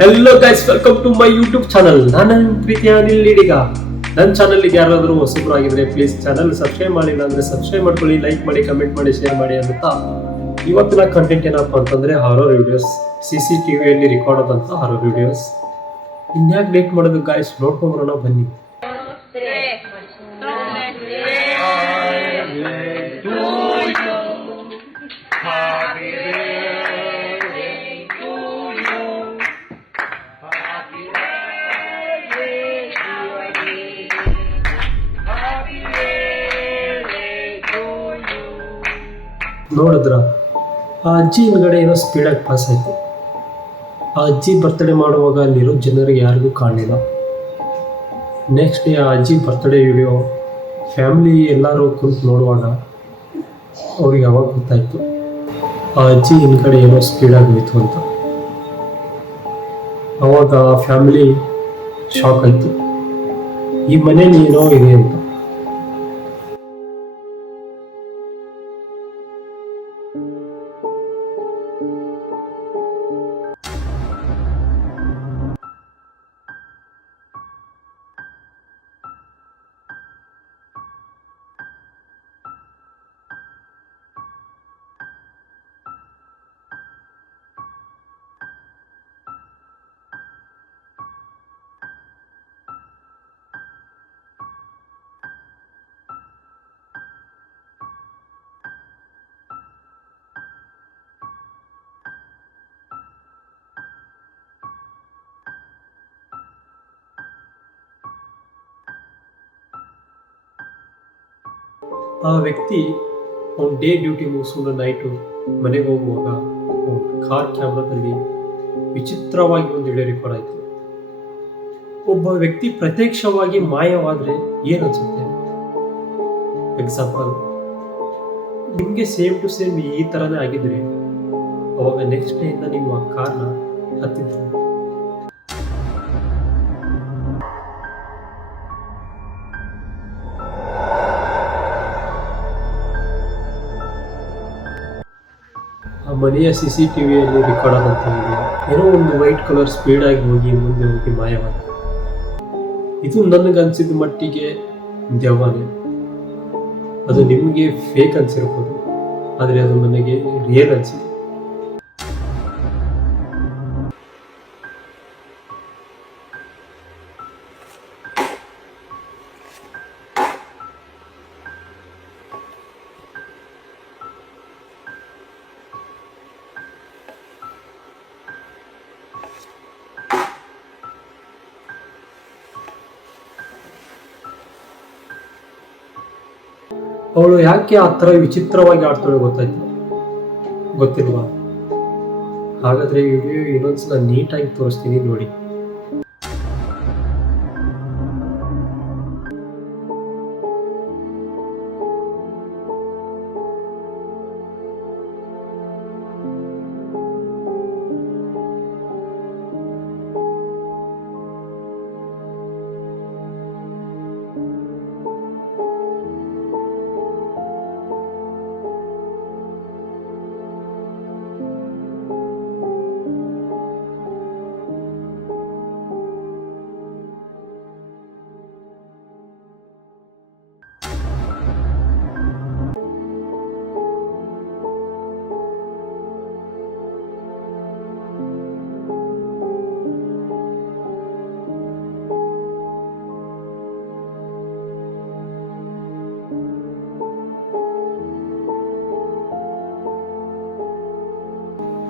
Hello guys, welcome to my YouTube channel. ನಾನು ಪ್ರೀತಿಯ ಅನಿಲ್ ಲೀಡಿಗ. ನನ್ನ ಚಾನಲ್ಗೆ ಯಾರಾದರೂ ಹೊಸಬರು ಆಗಿದ್ರೆ ಪ್ಲೀಸ್ ಚಾನಲ್ ಸಬ್ಸ್ಕ್ರೈಬ್ ಮಾಡಿಲ್ಲ ಅಂದ್ರೆ ಸಬ್ಸ್ಕ್ರೈಬ್ ಮಾಡ್ಕೊಳ್ಳಿ, ಲೈಕ್ ಮಾಡಿ, ಕಮೆಂಟ್ ಮಾಡಿ, ಶೇರ್ ಮಾಡಿ ಅಂತ. ಇವತ್ತಿನ ಕಂಟೆಂಟ್ ಏನಪ್ಪ ಅಂತಂದ್ರೆ ಹಾರರ್ ವಿಡಿಯೋಸ್, CCTVಯಲ್ಲಿ ರೆಕಾರ್ಡ್ ಆದಂತ ಹಾರರ್ ವಿಡಿಯೋಸ್. ಇನ್ಯಾಕೆ ಲೇಟ್ ಮಾಡೋದು ಗೈಸ್, ನೋಡ್ಕೊಂಡ್ಬರೋಣ ಬನ್ನಿ. ನೋಡಿದ್ರ ಆ ಅಜ್ಜಿ ಹಿಂದ್ಗಡೆ ಏನೋ ಸ್ಪೀಡಾಗಿ ಪಾಸ್ ಆಯ್ತು. ಆ ಅಜ್ಜಿ ಬರ್ತಡೇ ಮಾಡುವಾಗ ಅಲ್ಲಿರೋ ಜನರಿಗೆ ಯಾರಿಗೂ ಕಾಣಲಿಲ್ಲ. ನೆಕ್ಸ್ಟ್ ಡೇ ಆ ಅಜ್ಜಿ ಬರ್ತಡೇ ವಿಡಿಯೋ ಫ್ಯಾಮಿಲಿ ಎಲ್ಲರೂ ಕುಂತು ನೋಡುವಾಗ ಅವ್ರಿಗೆ ಯಾವಾಗ ಗೊತ್ತಾಯ್ತು ಆ ಅಜ್ಜಿ ಹಿಂದ್ಗಡೆ ಏನೋ ಸ್ಪೀಡಾಗಿ ಹೋಯ್ತು ಅಂತ. ಅವಾಗ ಆ ಫ್ಯಾಮಿಲಿ ಶಾಕ್ ಆಯ್ತು, ಈ ಮನೇಲಿ ಏನೋ ಇದೆ ಅಂತ. ಆ ವ್ಯಕ್ತಿ ಅವ್ನ ಡೇ ಡ್ಯೂಟಿ ಮುಗಿಸ್ಕೊಂಡು ನೈಟು ಮನೆಗೆ ಹೋಗುವಾಗ ಕಾರ್ ಕ್ಯಾಮ್ರಾದಲ್ಲಿ ವಿಚಿತ್ರವಾಗಿ ಒಂದು ವಿಡಿಯೋ ರೆಕಾರ್ಡ್ ಆಯಿತು. ಒಬ್ಬ ವ್ಯಕ್ತಿ ಪ್ರತ್ಯಕ್ಷವಾಗಿ ಮಾಯವಾದರೆ ಏನು ಅನ್ಸುತ್ತೆ? ಎಕ್ಸಾಂಪಲ್, ನಿಮಗೆ ಸೇಮ್ ಟು ಸೇಮ್ ಈ ಥರನೇ ಆಗಿದ್ರೆ ಅವಾಗ ನೆಕ್ಸ್ಟ್ ಡೇ ಇಂದ ನೀವು ಆ ಕಾರ್ನ ಹತ್ತಿದ್ರು. ಆ ಮನೆಯ CCTVಯಲ್ಲಿ ರೆಕಾರ್ಡ್ ಆದಂತ ಏನೋ ಒಂದು ವೈಟ್ ಕಲರ್ ಸ್ಪೀಡಾಗಿ ಹೋಗಿ ಮುಂದೆ ಹೋಗಿ ಮಾಯವಾಯಿತು. ಇದು ನನಗನ್ಸಿದ ಮಟ್ಟಿಗೆ ದೆವ್ವನೇ. ಅದು ನಿಮಗೆ ಫೇಕ್ ಅನ್ಸಿರ್ಬೋದು, ಆದರೆ ಅದು ನನಗೆ ರಿಯಲ್ ಅನ್ಸಿದೆ. ಅವಳು ಯಾಕೆ ಆ ಥರ ವಿಚಿತ್ರವಾಗಿ ಆಡ್ತಾಳೆ ಗೊತ್ತಿಲ್ವಾ? ಹಾಗಾದ್ರೆ ಈ ವಿಡಿಯೋ ಇನ್ನೊಂದ್ಸಲ ನೀಟಾಗಿ ತೋರಿಸ್ತೀನಿ ನೋಡಿ.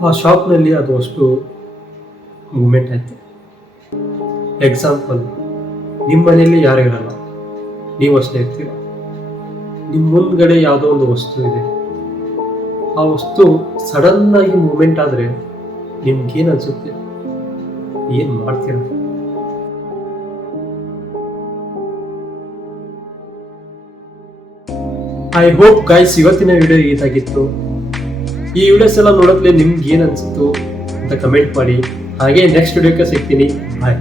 ಆ ಶಾಪ್ನಲ್ಲಿ ಅದು ಅಷ್ಟು ಮೂಮೆಂಟ್ ಆಯಿತು. ಎಕ್ಸಾಂಪಲ್, ನಿಮ್ಮ ಮನೆಯಲ್ಲಿ ಯಾರು ಇರಲ್ಲ, ನೀವು ಅಷ್ಟೇ ಇರ್ತೀರ. ನಿಮ್ಮ ಮುಂದ್ಗಡೆ ಯಾವುದೋ ಒಂದು ವಸ್ತು ಇದೆ, ಆ ವಸ್ತು ಸಡನ್ನಾಗಿ ಮೂಮೆಂಟ್ ಆದರೆ ನಿಮ್ಗೇನು ಅನಿಸುತ್ತೆ? ಏನು ಮಾಡ್ತೀರ? ಐ ಹೋಪ್ ಗೈಸ್ ಇವತ್ತಿನ ವಿಡಿಯೋ ಇದಾಗಿತ್ತು. ಈ ವಿಡಿಯೋಸ್ ಎಲ್ಲ ನೋಡೋದ್ಲೆ ನಿಮ್ಗೆ ಏನು ಅನ್ಸುತ್ತು ಅಂತ ಕಮೆಂಟ್ ಮಾಡಿ. ಹಾಗೆ ನೆಕ್ಸ್ಟ್ ವಿಡಿಯೋಕ್ಕೆ ಸಿಗ್ತೀನಿ. ಬಾಯ್.